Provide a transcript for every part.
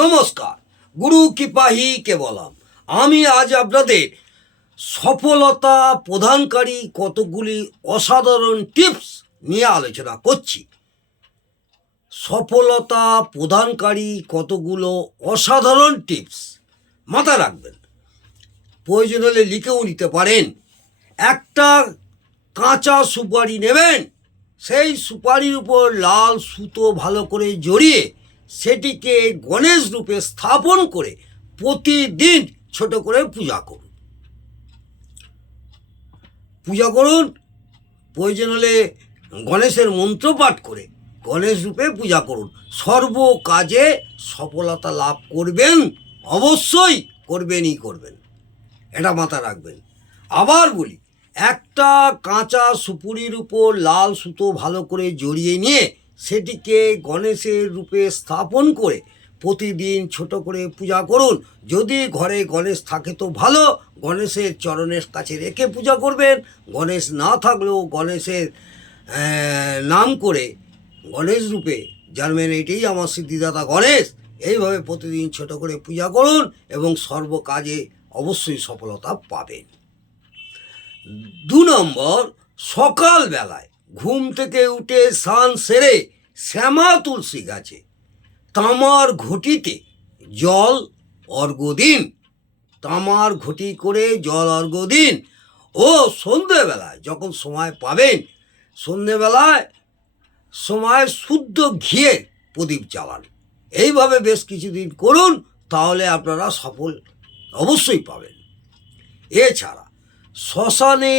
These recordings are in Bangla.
নমস্কার, গুরু কৃপাহীকে বললাম। আমি আজ আপনাদের সফলতা প্রদানকারী কতগুলি অসাধারণ টিপস নিয়ে আলোচনা করছি। সফলতা প্রদানকারী কতগুলো অসাধারণ টিপস মাথায় রাখবেন, প্রয়োজন হলে লিখেও নিতে পারেন। একটা কাঁচা সুপারি নেবেন, সেই সুপারির উপর লাল সুতো ভালো করে জড়িয়ে সেটিকে গণেশ রূপে স্থাপন করে প্রতিদিন ছোট করে পূজা করুন। প্রয়োজন হলে গণেশের মন্ত্র পাঠ করে গণেশ রূপে পূজা করুন। সর্ব কাজে সফলতা লাভ করবেন, অবশ্যই করবেন, এটা মাথায় রাখবেন। আবার বলি, একটা কাঁচা সুপুরির উপর লাল সুতো ভালো করে জড়িয়ে নিয়ে সেটিকে গণেশের রূপে স্থাপন করে প্রতিদিন ছোট করে পূজা করুন। যদি ঘরে গণেশ থাকে তো ভালো, গণেশের চরণের কাছে রেখে পূজা করবেন। গণেশ না থাকলেও গণেশের নাম করে গণেশ রূপে জানবেন এটাই আমার সিদ্ধিদাতা গণেশ। এইভাবে প্রতিদিন ছোট করে পূজা করুন এবং সর্ব কাজে অবশ্যই সফলতা পাবেন। 2 নম্বর, সকালবেলায় ঘুম থেকে উঠে স্নান সেরে শ্যামা তুলসী গাছে তামার ঘটিতে জল অর্ঘ্য দিন। তামার ঘটি করে জল অর্ঘ্য দিন। ও সন্ধেবেলায় যখন সময় পাবেন, সন্ধেবেলায় সময় শুদ্ধ ঘিয়ে প্রদীপ জ্বালান। এইভাবে বেশ কিছুদিন করুন, তাহলে আপনারা সফল অবশ্যই পাবেন। এছাড়া শ্মশানে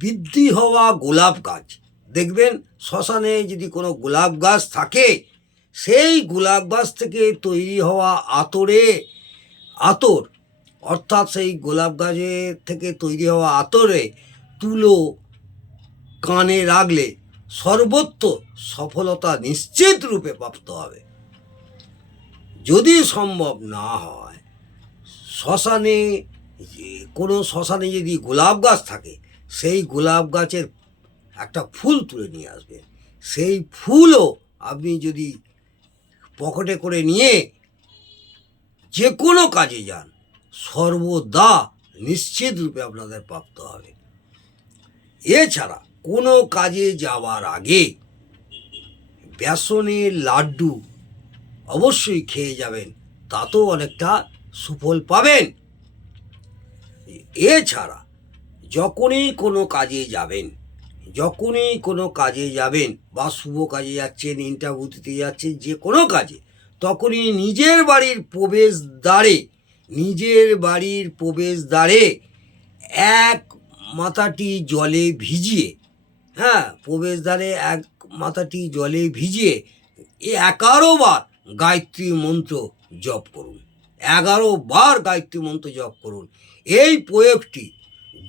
বৃদ্ধি হওয়া গোলাপ গাছ দেখবেন, শ্মশানে যদি কোনো গোলাপ গাছ থাকে, সেই গোলাপ গাছ থেকে তৈরি হওয়া আতর অর্থাৎ সেই গোলাপ গাছের থেকে তৈরি হওয়া আতরে তুলো কানে রাখলে সর্বত্র সফলতা নিশ্চিত রূপে প্রাপ্ত হবে। যদি সম্ভব না হয়, শ্মশানে যদি গোলাপ গাছ থাকে, সেই গোলাপ গাছের একটা ফুল তুলে নিয়ে আসবেন। সেই ফুলও আপনি যদি পকেটে করে নিয়ে যে কোনো কাজে যান, সর্বদা নিশ্চিত রূপে আপনাদের প্রাপ্ত হবে। এছাড়া কোনো কাজে যাওয়ার আগে বেসনের লাড্ডু অবশ্যই খেয়ে যাবেন, তাতেও অনেকটা সুফল পাবেন। এছাড়া যখনই কোনো কাজে যাবেন বা শুভ কাজে যাচ্ছেন, ইন্টারভিউ দিতে যাচ্ছেন, যে কোনো কাজে, তখনই নিজের বাড়ির প্রবেশদ্বারে এক মাথাটি জলে ভিজিয়ে, প্রবেশদ্বারে এক মাথাটি জলে ভিজিয়ে 11 বার গায়ত্রী মন্ত্র জপ করুন। 11 বার গায়ত্রী মন্ত্র জপ করুন। এই প্রয়োগটি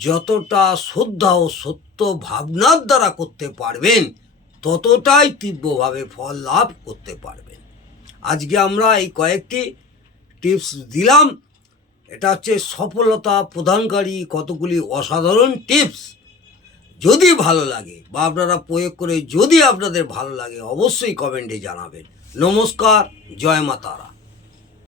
যতটা শ্রদ্ধা ও সত্য ভাবনার দ্বারা করতে পারবেন, ততটাই তীব্রভাবে ফল লাভ করতে পারবেন। আজকে আমরা এই কয়েকটি টিপস দিলাম। এটা হচ্ছে সফলতা প্রদানকারী কতগুলি অসাধারণ টিপস। যদি ভালো লাগে বা আপনারা প্রয়োগ করে যদি আপনাদের ভালো লাগে, অবশ্যই কমেন্টে জানাবেন। নমস্কার, জয় মা তারা।